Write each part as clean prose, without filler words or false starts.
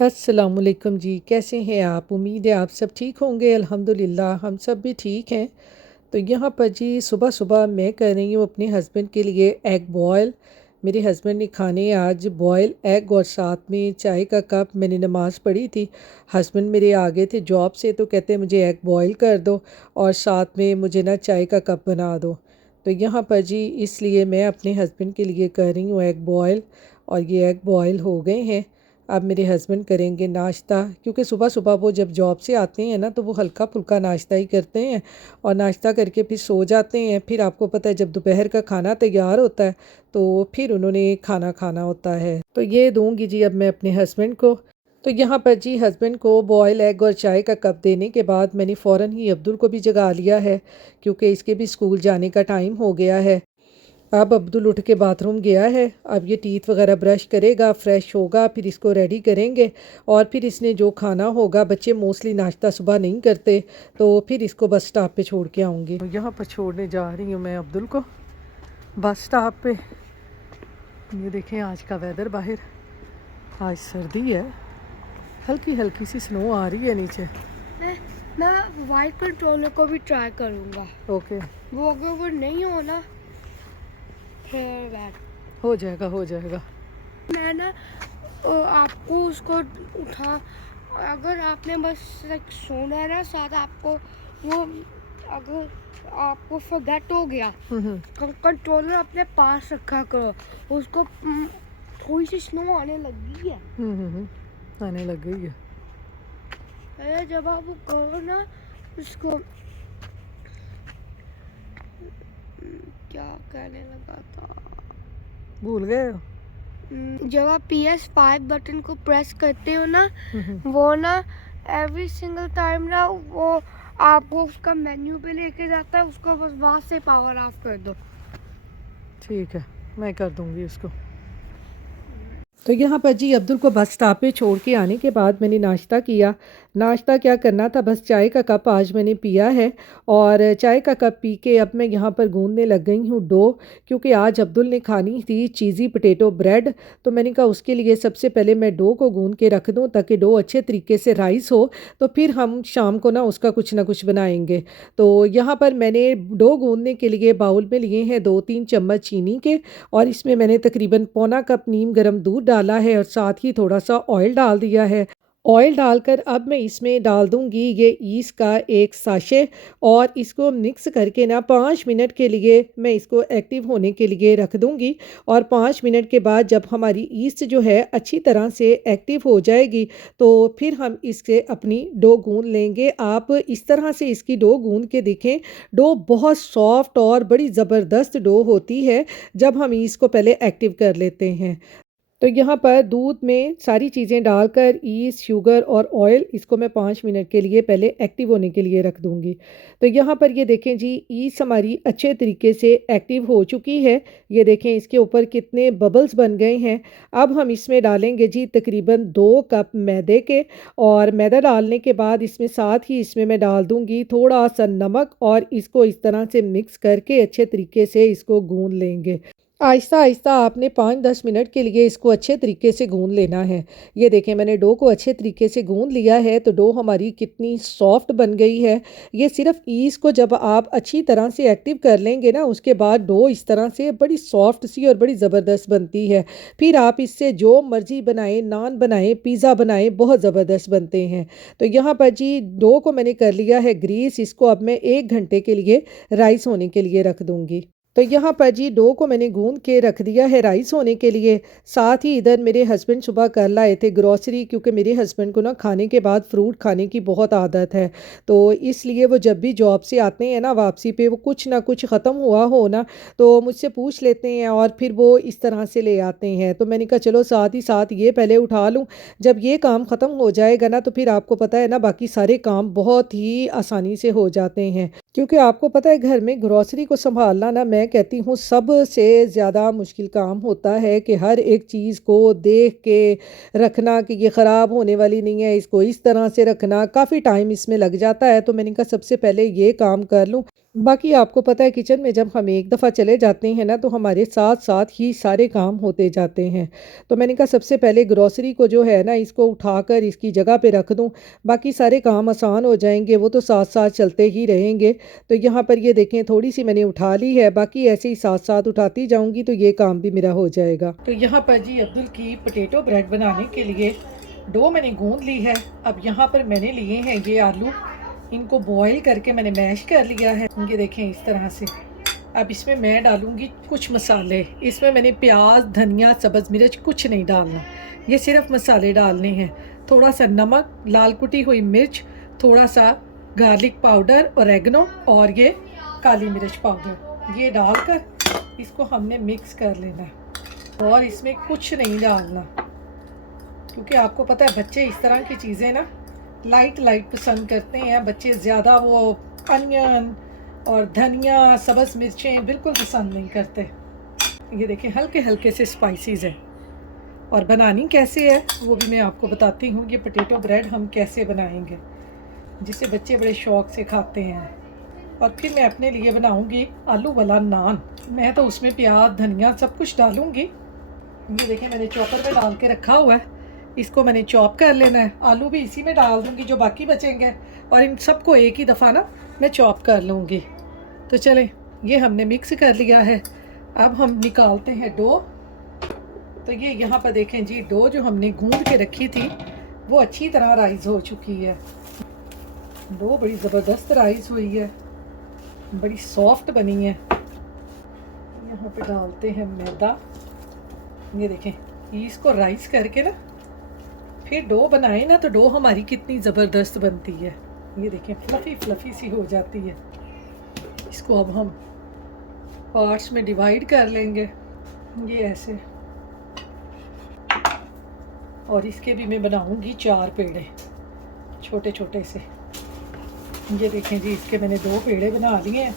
अस्सलामुअलैकुम जी, कैसे हैं आप? उम्मीद है आप सब ठीक होंगे। अल्हम्दुलिल्लाह हम सब भी ठीक हैं। तो यहाँ पर जी सुबह-सुबह मैं कर रही हूँ अपने हस्बैंड के लिए एग बॉयल। मेरे हस्बैंड ने खाने आज बॉयल एग और साथ में चाय का कप। मैंने नमाज़ पढ़ी थी। हस्बैंड मेरे आ गए थे जॉब से तो कहते हैं मुझे एग बॉयल कर दो और साथ में मुझे ना चाय का कप बना दो। तो यहाँ पर जी इसलिए मैं अपने हस्बैंड के लिए कर रही हूँ एग बॉयल और ये एग बॉयल हो गए हैं। अब मेरे हस्बैंड करेंगे नाश्ता, क्योंकि सुबह-सुबह वो जब जॉब से आते हैं ना तो वो हल्का-फुल्का नाश्ता ही करते हैं और नाश्ता करके फिर सो जाते हैं। फिर आपको पता है जब दोपहर का खाना तैयार होता है तो फिर उन्होंने खाना खाना होता है। तो ये दूँगी जी अब मैं अपने हस्बैंड को। तो यहाँ पर जी हस्बैंड को बॉयल एग और चाय का कप देने के बाद मैंने फ़ौरन ही अब्दुल को भी जगा लिया है, क्योंकि इसके भी स्कूल जाने का टाइम हो गया है। अब अब्दुल उठ के बाथरूम गया है। अब ये टीथ वगैरह ब्रश करेगा, फ्रेश होगा, फिर इसको रेडी करेंगे और फिर इसने जो खाना होगा, बच्चे मोस्टली नाश्ता सुबह नहीं करते, तो फिर इसको बस स्टॉप पे छोड़ के आऊँगी। यहाँ पर छोड़ने जा रही हूँ मैं अब्दुल को बस स्टॉप पे। ये देखें आज का वेदर बाहर, आज सर्दी है, हल्की हल्की सी स्नो आ रही है नीचे। मैं वाइट कंट्रोलर को भी ट्राई करूँगा। ओके, वो अगर वो नहीं हो ना फिर बैठ हो जाएगा हो जाएगा। मैं ना आपको उसको उठा, अगर आपने बस लाइक सोना है ना साथ आपको वो, अगर आपको फॉरगेट हो गया हम्म कंट्रोलर अपने पास रखा करो उसको। थोड़ी सी स्नो आने लगी है। आने लग गई है। अरे जब आप वो करो ना उसको, क्या कहने लगा था, भूल गए हो? जब आप PS5 बटन को प्रेस करते हो ना हम्म वो ना एवरी सिंगल टाइम ना वो आपको उसका मेन्यू पे लेके जाता है, उसको बस वहाँ से पावर ऑफ कर दो। ठीक है, मैं कर दूंगी उसको। तो यहाँ पर जी अब्दुल को बस स्टॉप पे छोड़ के आने के बाद मैंने नाश्ता किया। नाश्ता क्या करना था, बस चाय का कप आज मैंने पिया है और चाय का कप पी के अब मैं यहाँ पर गूंदने लग गई हूँ डो, क्योंकि आज अब्दुल ने खानी थी चीज़ी पोटैटो ब्रेड। तो मैंने कहा उसके लिए सबसे पहले मैं डो को गूंद के रख दूँ ताकि डो अच्छे तरीके से राइस हो, तो फिर हम शाम को ना उसका कुछ ना कुछ बनाएंगे। तो यहाँ पर मैंने डो गूंदने के लिए बाउल में लिए हैं 2-3 चम्मच चीनी के और इसमें मैंने तकरीबन पौना कप नीम गर्म दूध डाला है और साथ ही थोड़ा सा ऑयल डाल दिया है। ऑयल डालकर अब मैं इसमें डाल दूंगी ये ईस्ट का एक साशे और इसको मिक्स करके ना 5 मिनट के लिए मैं इसको एक्टिव होने के लिए रख दूंगी। और 5 मिनट के बाद जब हमारी ईस्ट जो है अच्छी तरह से एक्टिव हो जाएगी तो फिर हम इससे अपनी डो गूंद लेंगे। आप इस तरह से इसकी डो गूंद के देखें, डो बहुत सॉफ्ट और बड़ी ज़बरदस्त डो होती है जब हम इसको पहले एक्टिव कर लेते हैं। तो यहाँ पर दूध में सारी चीज़ें डालकर ईस्ट, शुगर और ऑयल इसको मैं 5 मिनट के लिए पहले एक्टिव होने के लिए रख दूँगी। तो यहाँ पर ये देखें जी ईस्ट हमारी अच्छे तरीके से एक्टिव हो चुकी है। ये देखें इसके ऊपर कितने बबल्स बन गए हैं। अब हम इसमें डालेंगे जी तकरीबन 2 कप मैदे के, और मैदा डालने के बाद इसमें साथ ही इसमें मैं डाल दूँगी थोड़ा सा नमक और इसको इस तरह से मिक्स करके अच्छे तरीके से इसको गूँध लेंगे। आहिस्ता आहिस्ता आपने 5-10 मिनट के लिए इसको अच्छे तरीके से गूंद लेना है। ये देखें मैंने डो को अच्छे तरीके से गूंद लिया है तो डो हमारी कितनी सॉफ्ट बन गई है। ये सिर्फ ईस्ट को जब आप अच्छी तरह से एक्टिव कर लेंगे ना उसके बाद डो इस तरह से बड़ी सॉफ्ट सी और बड़ी ज़बरदस्त बनती है। फिर आप इससे जो मर्ज़ी बनाएं, नान बनाएं, पिज़्ज़ा बनाएं, बहुत ज़बरदस्त बनते हैं। तो यहाँ पर जी डो को मैंने कर लिया है ग्रीस, इसको अब मैं 1 घंटे के लिए राइस होने के लिए रख दूँगी। तो यहाँ पर जी डो को मैंने गूंद के रख दिया है राइस होने के लिए। साथ ही इधर मेरे हस्बैंड सुबह कर लाए थे ग्रॉसरी, क्योंकि मेरे हस्बैंड को ना खाने के बाद फ्रूट खाने की बहुत आदत है। तो इसलिए वो जब भी जॉब से आते हैं ना वापसी पे वो कुछ ना कुछ ख़त्म हुआ हो ना तो मुझसे पूछ लेते हैं और फिर वो इस तरह से ले आते हैं। तो मैंने कहा चलो साथ ही साथ ये पहले उठा लूँ, जब ये काम ख़त्म हो जाएगा ना तो फिर आपको पता है ना बाकी सारे काम बहुत ही आसानी से हो जाते हैं। क्योंकि आपको पता है घर में ग्रॉसरी को संभालना ना मैं कहती हूँ सबसे ज़्यादा मुश्किल काम होता है, कि हर एक चीज़ को देख के रखना कि ये ख़राब होने वाली नहीं है, इसको इस तरह से रखना, काफ़ी टाइम इसमें लग जाता है। तो मैंने कहा सबसे पहले ये काम कर लूँ। बाकी आपको पता है किचन में जब हम एक दफ़ा चले जाते हैं ना तो हमारे साथ साथ ही सारे काम होते जाते हैं। तो मैंने कहा सबसे पहले ग्रोसरी को जो है ना इसको उठाकर इसकी जगह पे रख दूं, बाकी सारे काम आसान हो जाएंगे, वो तो साथ साथ चलते ही रहेंगे। तो यहाँ पर ये देखें थोड़ी सी मैंने उठा ली है, बाकी ऐसे ही साथ साथ उठाती जाऊँगी तो ये काम भी मेरा हो जाएगा। तो यहाँ पर जी अब्दुल की पोटैटो ब्रेड बनाने के लिए डो मैंने गूँध ली है। अब यहाँ पर मैंने लिए हैं ये आलू, इनको बॉईल करके मैंने मैश कर लिया है, ये देखें इस तरह से। अब इसमें मैं डालूंगी कुछ मसाले। इसमें मैंने प्याज, धनिया, सब्ज़ मिर्च कुछ नहीं डालना, ये सिर्फ मसाले डालने हैं। थोड़ा सा नमक, लाल कुटी हुई मिर्च, थोड़ा सा गार्लिक पाउडर, ओरेगनो और ये काली मिर्च पाउडर, ये डालकर इसको हमने मिक्स कर लेना है। और इसमें कुछ नहीं डालना, क्योंकि आपको पता है बच्चे इस तरह की चीज़ें ना लाइट पसंद करते हैं। बच्चे ज़्यादा वो अनियन और धनिया, सब्ज़ मिर्चें बिल्कुल पसंद नहीं करते। ये देखें हल्के हल्के से स्पाइसेस है। और बनानी कैसे है वो भी मैं आपको बताती हूँ। ये पोटैटो ब्रेड हम कैसे बनाएंगे जिसे बच्चे बड़े शौक़ से खाते हैं। और फिर मैं अपने लिए बनाऊँगी आलू वाला नान। मैं तो उसमें प्याज, धनिया सब कुछ डालूँगी। ये देखें मैंने चॉपर पे डाल के रखा हुआ है, इसको मैंने चॉप कर लेना है। आलू भी इसी में डाल दूँगी जो बाकी बचेंगे, और इन सबको एक ही दफ़ा ना मैं चॉप कर लूँगी। तो चलें, ये हमने मिक्स कर लिया है। अब हम निकालते हैं डो। तो ये यहाँ पर देखें जी, डो जो हमने गूंद के रखी थी वो अच्छी तरह राइज़ हो चुकी है। डो बड़ी ज़बरदस्त राइज़ हुई है, बड़ी सॉफ्ट बनी है। यहाँ पे डालते हैं मैदा। ये देखें इसको राइस करके ना फिर डो बनाए ना तो डो हमारी कितनी ज़बरदस्त बनती है। ये देखें फ्लफ़ी सी हो जाती है। इसको अब हम पार्ट्स में डिवाइड कर लेंगे, ये ऐसे। और इसके भी मैं बनाऊंगी 4 पेड़े छोटे छोटे से। ये देखें जी, इसके मैंने 2 पेड़े बना लिए हैं।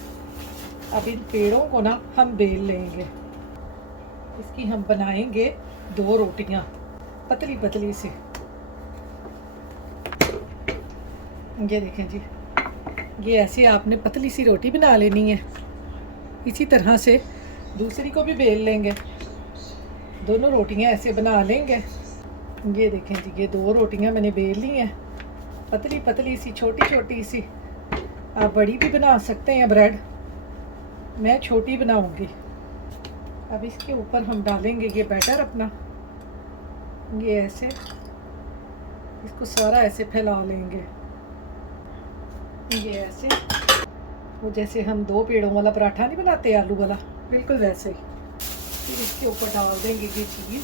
अब इन पेड़ों को ना हम बेल लेंगे। इसकी हम बनाएंगे 2 रोटियां पतली पतली सी। ये देखें जी, ये ऐसे आपने पतली सी रोटी बना लेनी है। इसी तरह से दूसरी को भी बेल लेंगे, दोनों रोटियां ऐसे बना लेंगे। ये देखें जी, ये 2 रोटियां मैंने बेल ली हैं, पतली पतली सी, छोटी छोटी सी। आप बड़ी भी बना सकते हैं ब्रेड, मैं छोटी बनाऊंगी। अब इसके ऊपर हम डालेंगे ये बैटर अपना, ये ऐसे इसको सारा ऐसे फैला लेंगे। ये ऐसे, वो जैसे हम 2 पेड़ों वाला पराठा नहीं बनाते आलू वाला, बिल्कुल वैसे ही। फिर इसके ऊपर डाल देंगे ये चीज़,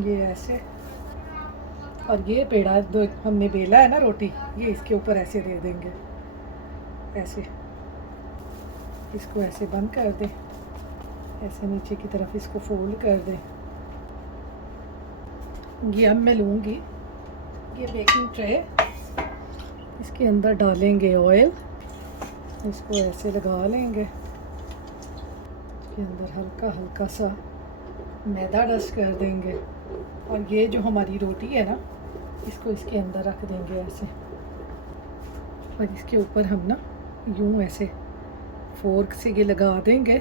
ये ऐसे। और ये पेड़ा जो हमने बेला है ना रोटी, ये इसके ऊपर ऐसे दे देंगे, ऐसे। इसको ऐसे बंद कर दें, ऐसे नीचे की तरफ इसको फोल्ड कर दें। ये अब मैं लूँगी ये बेकिंग ट्रे, इसके अंदर डालेंगे ऑयल, इसको ऐसे लगा लेंगे। इसके अंदर हल्का हल्का सा मैदा डस्ट कर देंगे। और ये जो हमारी रोटी है ना, इसको इसके अंदर रख देंगे ऐसे। और इसके ऊपर हम ना यूँ ऐसे फोर्क से ये लगा देंगे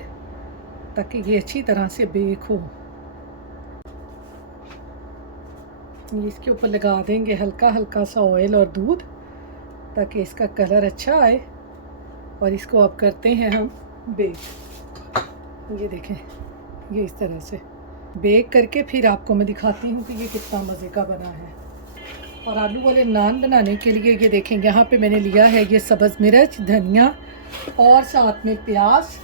ताकि ये अच्छी तरह से बेक हो। ये इसके ऊपर लगा देंगे हल्का हल्का सा ऑयल और दूध, ताकि इसका कलर अच्छा आए। और इसको अब करते हैं हम बेक। ये देखें, ये इस तरह से बेक करके फिर आपको मैं दिखाती हूँ कि ये कितना मज़े का बना है। और आलू वाले नान बनाने के लिए ये देखें, यहाँ पे मैंने लिया है ये सब्ज़ मिर्च, धनिया और साथ में प्याज।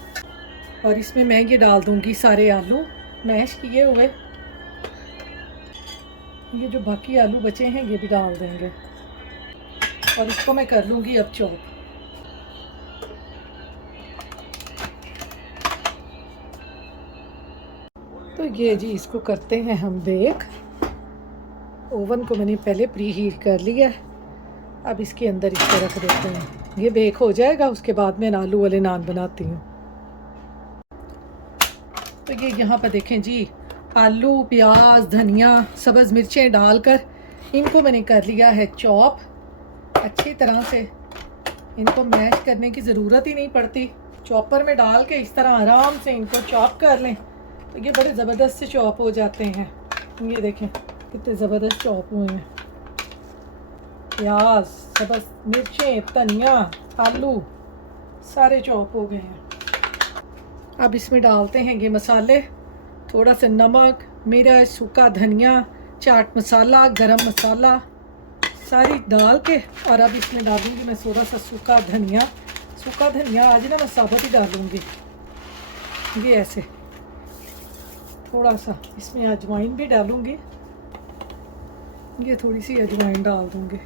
और इसमें मैं ये डाल दूँगी सारे आलू मैश किए हुए। ये जो बाकी आलू बचे हैं ये भी डाल देंगे। और इसको मैं कर लूँगी अब चॉप। तो ये जी इसको करते हैं हम बेक। ओवन को मैंने पहले प्री हीट कर लिया है। अब इसके अंदर इसको रख देते हैं, ये बेक हो जाएगा। उसके बाद मैं आलू वाले नान बनाती हूँ। तो ये यहाँ पर देखें जी, आलू, प्याज, धनिया, सब्ज़ मिर्चें डालकर इनको मैंने कर लिया है चॉप। अच्छी तरह से इनको मैश करने की ज़रूरत ही नहीं पड़ती। चॉपर में डाल के इस तरह आराम से इनको चॉप कर लें तो ये बड़े ज़बरदस्त से चॉप हो जाते हैं। ये देखें कितने ज़बरदस्त चॉप हुए हैं। प्याज, ज़बरदस्त मिर्चें, धनिया, आलू सारे चॉप हो गए हैं। अब इसमें डालते हैं ये मसाले, थोड़ा सा नमक, मिर्च, सूखा धनिया, चाट मसाला, गरम मसाला सारी डाल के, और अब इसमें डालूंगी मैं थोड़ा सा सूखा धनिया। सूखा धनिया आज ना मैं साबुत ही डालूंगी। ये ऐसे थोड़ा सा इसमें अजवाइन भी डालूंगी। ये थोड़ी सी अजवाइन डाल दूंगी।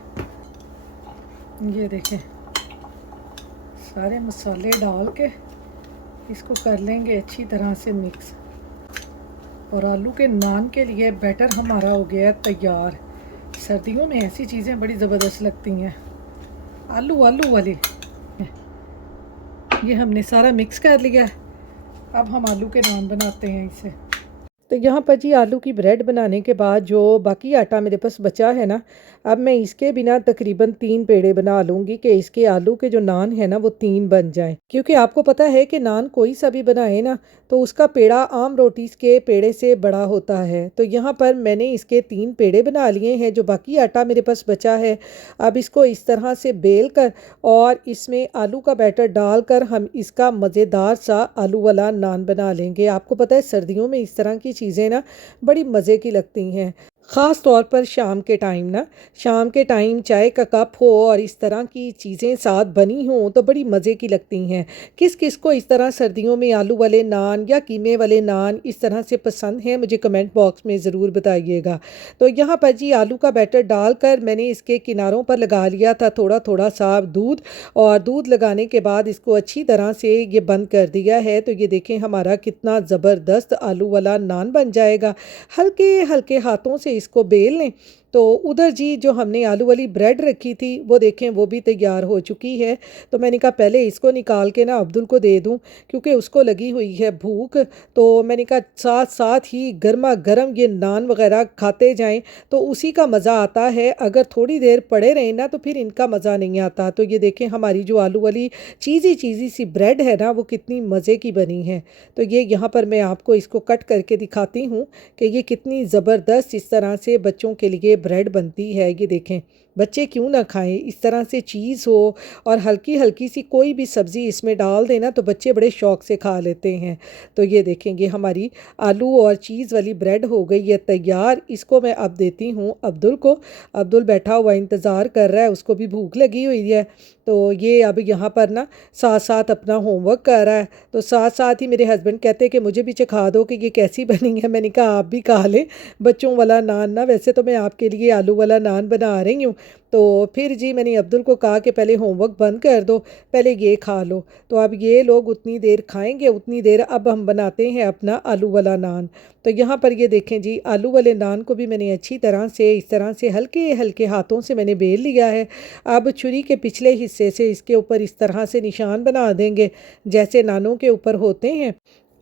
ये देखें सारे मसाले डाल के इसको कर लेंगे अच्छी तरह से मिक्स। और आलू के नान के लिए बैटर हमारा हो गया है तैयार। सर्दियों में ऐसी चीज़ें बड़ी ज़बरदस्त लगती हैं। आलू आलू वाली ये हमने सारा मिक्स कर लिया है। अब हम आलू के नान बनाते हैं इसे। तो यहाँ पर जी आलू की ब्रेड बनाने के बाद जो बाकी आटा मेरे पास बचा है ना, अब मैं इसके बिना तकरीबन 3 पेड़े बना लूँगी कि इसके आलू के जो नान है ना वो 3 बन जाएं। क्योंकि आपको पता है कि नान कोई सा भी बनाए ना तो उसका पेड़ा आम रोटी के पेड़े से बड़ा होता है। तो यहाँ पर मैंने इसके 3 पेड़े बना लिए हैं। जो बाकी आटा मेरे पास बचा है अब इसको इस तरह से बेल कर और इसमें आलू का बैटर डालकर हम इसका मज़ेदार सा आलू वाला नान बना लेंगे। आपको पता है सर्दियों में इस तरह की चीज़ें ना बड़ी मज़े की लगती हैं। ख़ास तौर पर शाम के टाइम ना, शाम के टाइम चाय का कप हो और इस तरह की चीज़ें साथ बनी हों तो बड़ी मज़े की लगती हैं। किस किस को इस तरह सर्दियों में आलू वाले नान या कीमे वाले नान इस तरह से पसंद हैं, मुझे कमेंट बॉक्स में ज़रूर बताइएगा। तो यहाँ पर जी आलू का बैटर डालकर मैंने इसके किनारों पर लगा लिया था थोड़ा थोड़ा सा दूध, और दूध लगाने के बाद इसको अच्छी तरह से ये बंद कर दिया है। तो ये देखें हमारा कितना ज़बरदस्त आलू वाला नान बन जाएगा। हल्के हल्के हाथों से इसको बेल लें। तो उधर जी जो हमने आलू वाली ब्रेड रखी थी वो देखें वो भी तैयार हो चुकी है। तो मैंने कहा पहले इसको निकाल के ना अब्दुल को दे दूं क्योंकि उसको लगी हुई है भूख। तो मैंने कहा साथ साथ ही गर्मा गर्म ये नान वगैरह खाते जाएं तो उसी का मज़ा आता है। अगर थोड़ी देर पड़े रहें ना तो फिर इनका मज़ा नहीं आता। तो ये देखें हमारी जो आलू वाली चीज़ी सी ब्रेड है ना वो कितनी मज़े की बनी है। तो ये यहाँ पर मैं आपको इसको कट करके दिखाती हूँ कि ये कितनी ज़बरदस्त इस तरह से बच्चों के लिए ब्रेड बनती है। ये देखें बच्चे क्यों ना खाएं, इस तरह से चीज़ हो और हल्की हल्की सी कोई भी सब्ज़ी इसमें डाल देना तो बच्चे बड़े शौक़ से खा लेते हैं। तो ये देखेंगे हमारी आलू और चीज़ वाली ब्रेड हो गई है तैयार। इसको मैं अब देती हूँ अब्दुल को। अब्दुल बैठा हुआ इंतज़ार कर रहा है, उसको भी भूख लगी हुई है। तो ये अब यहाँ पर ना साथ साथ अपना होमवर्क कर रहा है। तो साथ साथ ही मेरे हस्बैंड कहते हैं कि मुझे भी चखा दो कि ये कैसी बनी है। मैंने कहा आप भी खा लें बच्चों वाला नान ना, वैसे तो मैं आपके लिए आलू वाला नान बना रही हूँ। तो फिर जी मैंने अब्दुल को कहा कि पहले होमवर्क बंद कर दो, पहले ये खा लो। तो अब ये लोग उतनी देर खाएंगे, उतनी देर अब हम बनाते हैं अपना आलू वाला नान। तो यहाँ पर ये देखें जी आलू वाले नान को भी मैंने अच्छी तरह से इस तरह से हल्के हल्के हाथों से मैंने बेल लिया है। अब छुरी के पिछले हिस्से से इसके ऊपर इस तरह से निशान बना देंगे जैसे नानों के ऊपर होते हैं।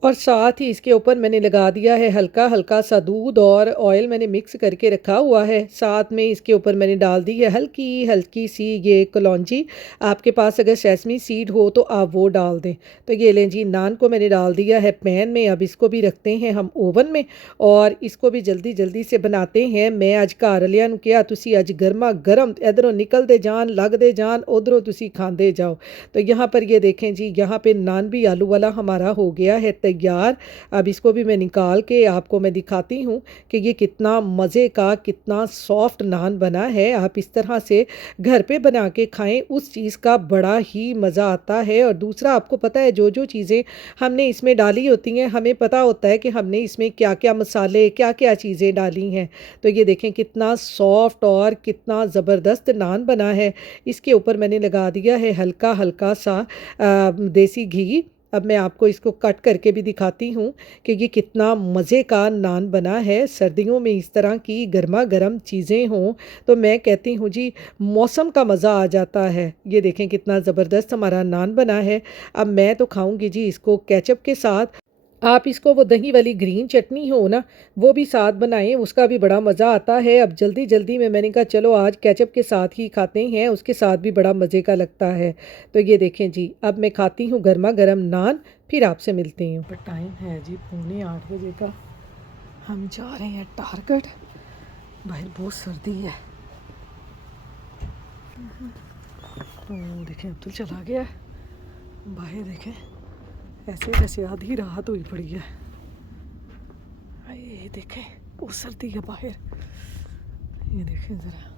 और साथ ही इसके ऊपर मैंने लगा दिया है हल्का हल्का सा दूध और ऑयल मैंने मिक्स करके रखा हुआ है। साथ में इसके ऊपर मैंने डाल दी है हल्की हल्की सी ये कलौंजी। आपके पास अगर सेसमी सीड हो तो आप वो डाल दें। तो ये लें जी नान को मैंने डाल दिया है पैन में। अब इसको भी रखते हैं हम ओवन में और इसको भी जल्दी जल्दी से बनाते हैं। मैं आज घर वालियां नूं कहा तुसी अज गर्मा गर्म इधरों निकलते जान लगते जान उधरों तुसी खांदे जाओ। तो यहाँ पर ये देखें जी यहाँ पे नान भी आलू वाला हमारा हो गया है तैयार। अब इसको भी मैं निकाल के आपको मैं दिखाती हूँ कि ये कितना मज़े का कितना सॉफ्ट नान बना है। आप इस तरह से घर पे बना के खाएं, उस चीज़ का बड़ा ही मज़ा आता है। और दूसरा आपको पता है जो जो चीज़ें हमने इसमें डाली होती हैं हमें पता होता है कि हमने इसमें क्या क्या मसाले क्या क्या चीज़ें डाली हैं। तो ये देखें कितना सॉफ्ट और कितना ज़बरदस्त नान बना है। इसके ऊपर मैंने लगा दिया है हल्का हल्का सा देसी घी। अब मैं आपको इसको कट करके भी दिखाती हूँ कि ये कितना मज़े का नान बना है। सर्दियों में इस तरह की गर्मा गर्म चीज़ें हों तो मैं कहती हूँ जी मौसम का मज़ा आ जाता है। ये देखें कितना ज़बरदस्त हमारा नान बना है। अब मैं तो खाऊंगी जी इसको केचप के साथ। आप इसको वो दही वाली ग्रीन चटनी हो ना, वो भी साथ बनाएं, उसका भी बड़ा मज़ा आता है। अब जल्दी जल्दी में मैंने कहा चलो आज केचप के साथ ही खाते हैं, उसके साथ भी बड़ा मज़े का लगता है। तो ये देखें जी, अब मैं खाती हूँ गर्मा गर्म नान, फिर आपसे मिलती हूँ। पर टाइम है जी 7:45 का, हम जा रहे हैं टारगेट। बाहर बहुत सर्दी है। तो देखें अब्दुल चला गया है, बाहर देखें ऐसे जैसे आधी रात हुई पड़ी है। ये देखें बहुत सर्दी है बाहर, ये देखें ज़रा।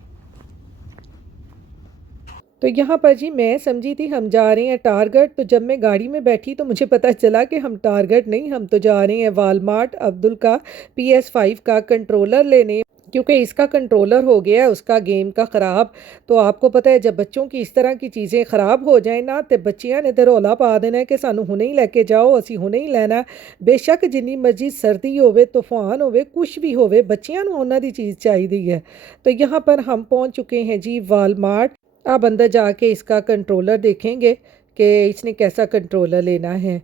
तो यहाँ पर जी मैं समझी थी हम जा रहे हैं टारगेट, तो जब मैं गाड़ी में बैठी तो मुझे पता चला कि हम टारगेट नहीं, हम तो जा रहे हैं वालमार्ट अब्दुल का PS5 का कंट्रोलर लेने, क्योंकि इसका कंट्रोलर हो गया है उसका गेम का ख़राब। तो आपको पता है जब बच्चों की इस तरह की चीज़ें ख़राब हो जाए ना, तो बच्चियां ने तो रौला पा देना है कि सानू हुणे ही लैके जाओ, असी हुणे ही लेना। बेशक जिन्नी मर्जी सर्दी होवे, तूफान होवे, कुछ भी होवे, बच्चियां नू उन्हां दी चीज़ चाहिदी है। तो यहाँ पर हम पहुँच चुके हैं जी वालमार्ट। अब अंदर जाके इसका कंट्रोलर देखेंगे कि इसने कैसा कंट्रोलर लेना है।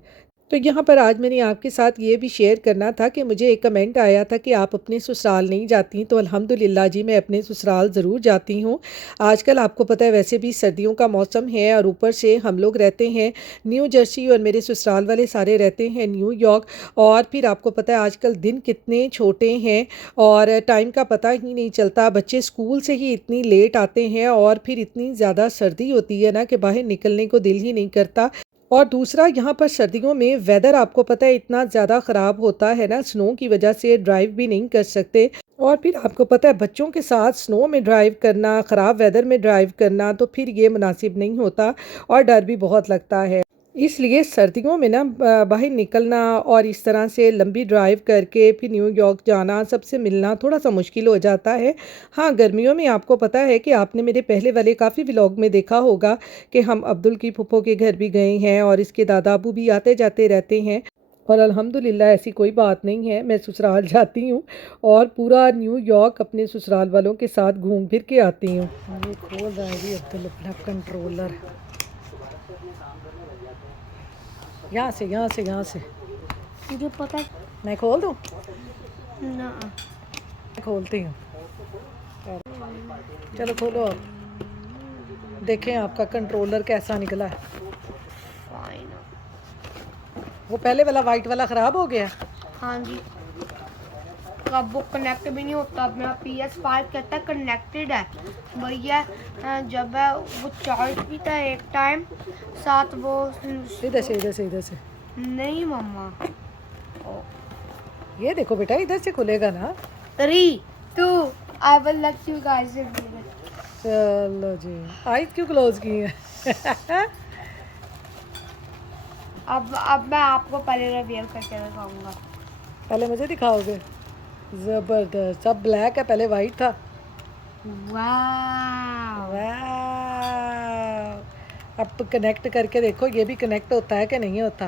तो यहाँ पर आज मैंने आपके साथ ये भी शेयर करना था कि मुझे एक कमेंट आया था कि आप अपने ससुराल नहीं जाती, तो अल्हम्दुलिल्लाह जी मैं अपने ससुराल ज़रूर जाती हूँ। आजकल आपको पता है वैसे भी सर्दियों का मौसम है, और ऊपर से हम लोग रहते हैं न्यू जर्सी और मेरे ससुराल वाले सारे रहते हैं न्यूयॉर्क। और फिर आपको पता है आजकल दिन कितने छोटे हैं और टाइम का पता ही नहीं चलता। बच्चे स्कूल से ही इतनी लेट आते हैं और फिर इतनी ज़्यादा सर्दी होती है ना कि बाहर निकलने को दिल ही नहीं करता। और दूसरा यहाँ पर सर्दियों में वेदर आपको पता है इतना ज़्यादा ख़राब होता है ना, स्नो की वजह से ड्राइव भी नहीं कर सकते। और फिर आपको पता है बच्चों के साथ स्नो में ड्राइव करना, ख़राब वेदर में ड्राइव करना, तो फिर ये मुनासिब नहीं होता और डर भी बहुत लगता है। इसलिए सर्दियों में ना बाहर निकलना और इस तरह से लंबी ड्राइव करके फिर न्यूयॉर्क जाना, सबसे मिलना थोड़ा सा मुश्किल हो जाता है। हाँ, गर्मियों में आपको पता है कि आपने मेरे पहले वाले काफ़ी व्लॉग में देखा होगा कि हम अब्दुल की फूफो के घर भी गए हैं और इसके दादा अबू भी आते जाते रहते हैं। और अल्हम्दुलिल्लाह ऐसी कोई बात नहीं है, मैं ससुराल जाती हूँ और पूरा न्यूयॉर्क अपने ससुराल वालों के साथ घूम फिर के आती हूँ। ये खोल रहा है जी अब्दुल अपना कंट्रोलर, यहाँ से यहाँ से यहाँ से। मुझे पता मैं खोल दूँ? ना। मैं खोलती हूँ, चलो खोलो आप। देखें आपका कंट्रोलर कैसा निकला है। फाइन। वो पहले वाला वाइट वाला ख़राब हो गया। हाँ जी, अब वो कनेक्ट भी नहीं होता। अब मेरा PS5 कहता है कनेक्टेड है भैया। जब है वो चार्ज भी था एक टाइम साथ वो। इधर से इधर से इधर से। नहीं मम्मा, ये देखो बेटा इधर से खुलेगा ना। 3 2 I will let you guys. चलो जी, आइज क्यों क्लोज की है? अब मैं आपको पहले रिवील करके दिखाऊंगा। पहले मुझे दिखाओगे? ज़बरदस्त, सब ब्लैक है, पहले वाइट था। वाह, वाह, अब कनेक्ट करके देखो ये भी कनेक्ट होता है कि नहीं होता।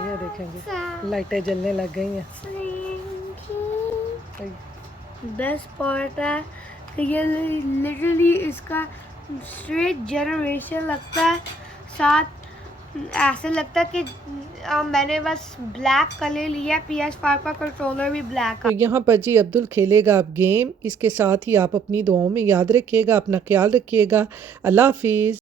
ये देखेंगे लाइटें जलने लग गई हैं। बेस्ट पार्ट है कि ये लिटरली इसका स्ट्रेट जनरेशन लगता है। साथ ऐसे लगता है कि मैंने बस ब्लैक कलर लिया। PS5 का कंट्रोलर भी ब्लैक तो यहाँ पर जी अब्दुल खेलेगा अब गेम। इसके साथ ही आप अपनी दुआओं में याद रखिएगा, अपना ख्याल रखिएगा। अल्लाह हाफिज़।